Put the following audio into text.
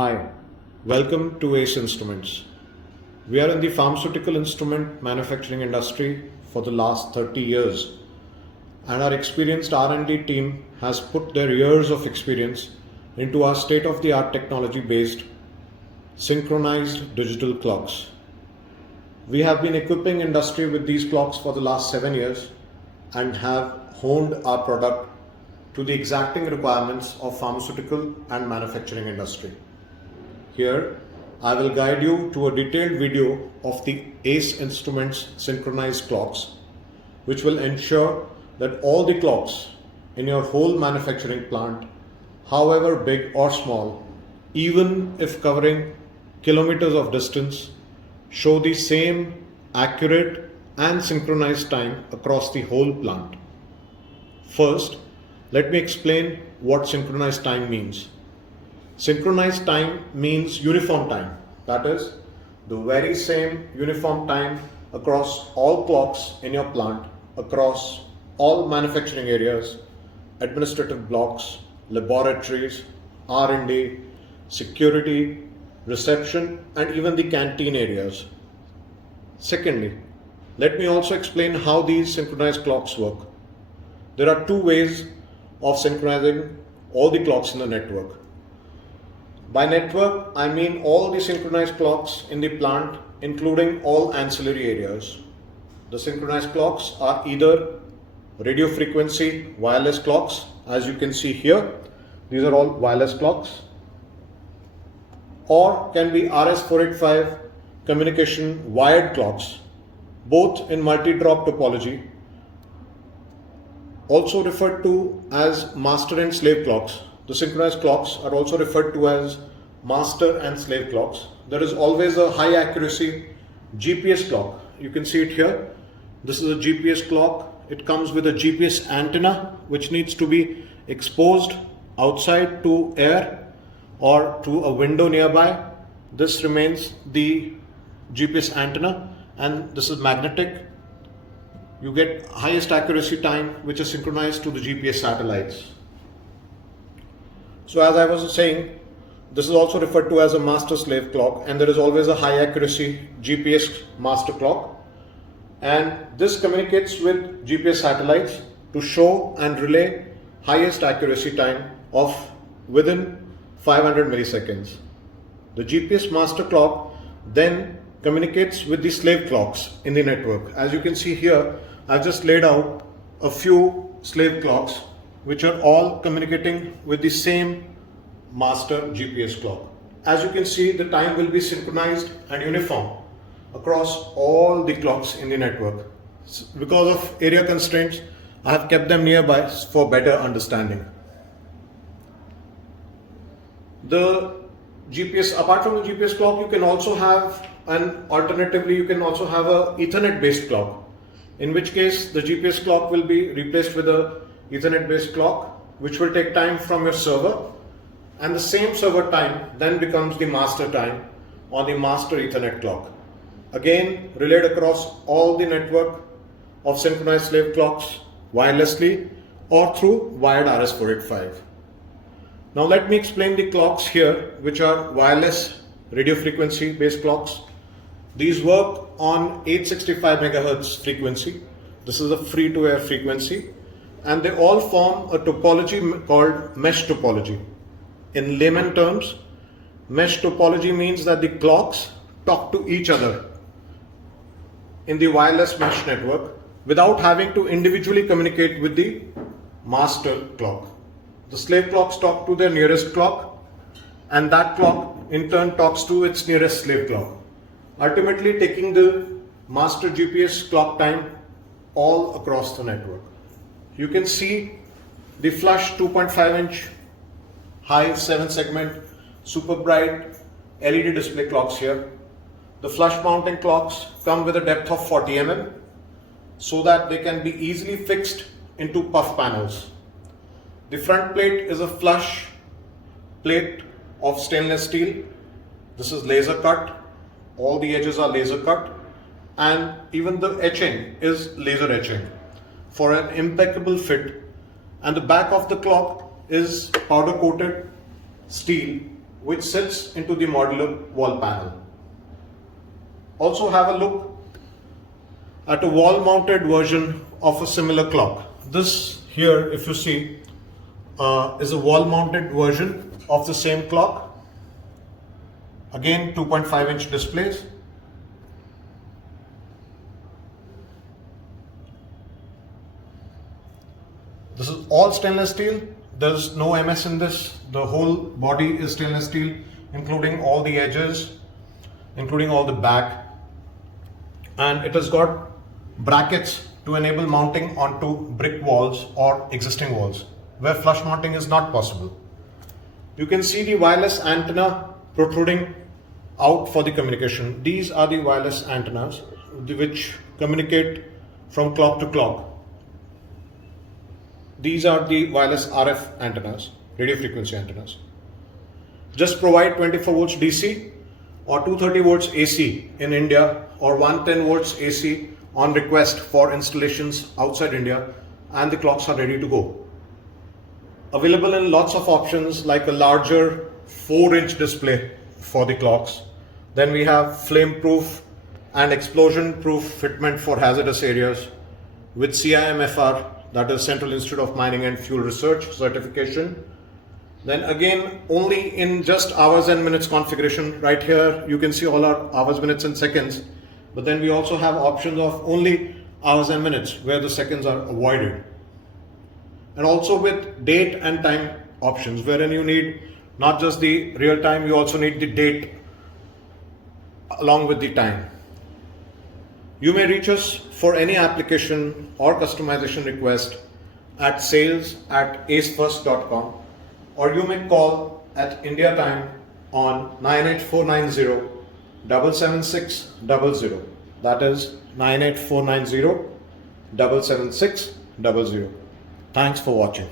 Hi, welcome to ACE Instruments. We are in the pharmaceutical instrument manufacturing industry for the last 30 years, and our experienced R&D team has put their years of experience into our state-of-the-art technology-based synchronized digital clocks. We have been equipping industry with these clocks for the last 7 years and have honed our product to the exacting requirements of pharmaceutical and manufacturing industry. Here, I will guide you to a detailed video of the ACE Instruments synchronized clocks, which will ensure that all the clocks in your whole manufacturing plant, however big or small, even if covering kilometers of distance, show the same accurate and synchronized time across the whole plant. First, let me explain what synchronized time means. Synchronized time means uniform time, that is, the very same uniform time across all clocks in your plant, across all manufacturing areas, administrative blocks, laboratories, R&D, security, reception, and even the canteen areas. Secondly, let me also explain how these synchronized clocks work. There are two ways of synchronizing all the clocks in the network. By network, I mean all the synchronized clocks in the plant, including all ancillary areas. The synchronized clocks are either radio frequency wireless clocks, as you can see here. These are all wireless clocks, or can be RS485 communication wired clocks, both in multi-drop topology, also referred to as master and slave clocks. The synchronized clocks are also referred to as master and slave clocks. There is always a high accuracy GPS clock. You can see it here. This is a GPS clock. It comes with a GPS antenna which needs to be exposed outside to air or to a window nearby. This remains the GPS antenna, and this is magnetic. You get highest accuracy time which is synchronized to the GPS satellites. So as I was saying, this is also referred to as a master slave clock, and there is always a high accuracy GPS master clock, and this communicates with GPS satellites to show and relay highest accuracy time of within 500 milliseconds. The GPS master clock then communicates with the slave clocks in the network. As you can see here, I've just laid out a few slave clocks which are all communicating with the same master GPS clock. As you can see, the time will be synchronized and uniform across all the clocks in the network. Because of area constraints, I have kept them nearby for better understanding. The GPS, apart from the GPS clock, you can also have alternatively you can also have a Ethernet based clock, in which case the GPS clock will be replaced with a Ethernet based clock, which will take time from your server, and the same server time then becomes the master time on the master Ethernet clock, again relayed across all the network of synchronized slave clocks wirelessly or through wired RS485. Now let me explain the clocks here, which are wireless radio frequency based clocks. These work on 865 MHz frequency. This is a free to air frequency, and they all form a topology called mesh topology. In layman terms, mesh topology means that the clocks talk to each other in the wireless mesh network without having to individually communicate with the master clock. The slave clocks talk to their nearest clock, and that clock in turn talks to its nearest slave clock, ultimately taking the master GPS clock time all across the network. You can see the flush 2.5-inch high 7-segment super bright LED display clocks here. The flush mounting clocks come with a depth of 40 mm so that they can be easily fixed into puff panels. The front plate is a flush plate of stainless steel. This is laser cut. All the edges are laser cut, and even the etching is laser etching for an impeccable fit. And the back of the clock is powder coated steel which sits into the modular wall panel. Also have a look at a wall mounted version of a similar clock. This here, if you see, is a wall mounted version of the same clock. Again, 2.5-inch displays. This is all stainless steel. There's no MS in this. The whole body is stainless steel, including all the edges, including all the back. And it has got brackets to enable mounting onto brick walls or existing walls, where flush mounting is not possible. You can see the wireless antenna protruding out for the communication. These are the wireless antennas which communicate from clock to clock. These are the wireless RF antennas, radio frequency antennas. Just provide 24 volts DC or 230 volts AC in India or 110 volts AC on request for installations outside India, and the clocks are ready to go. Available in lots of options like a larger 4-inch display for the clocks. Then we have flame proof and explosion proof fitment for hazardous areas with CIMFR, that is Central Institute of Mining and Fuel Research certification. Then again, only in just hours and minutes configuration. Right here you can see all our hours, minutes and seconds, but then we also have options of only hours and minutes where the seconds are avoided. And also with date and time options, wherein you need not just the real time, you also need the date along with the time. You may reach us for any application or customization request at sales@acefirst.com, or you may call at India time on 98490 77600. That is 98490 77600. Thanks for watching.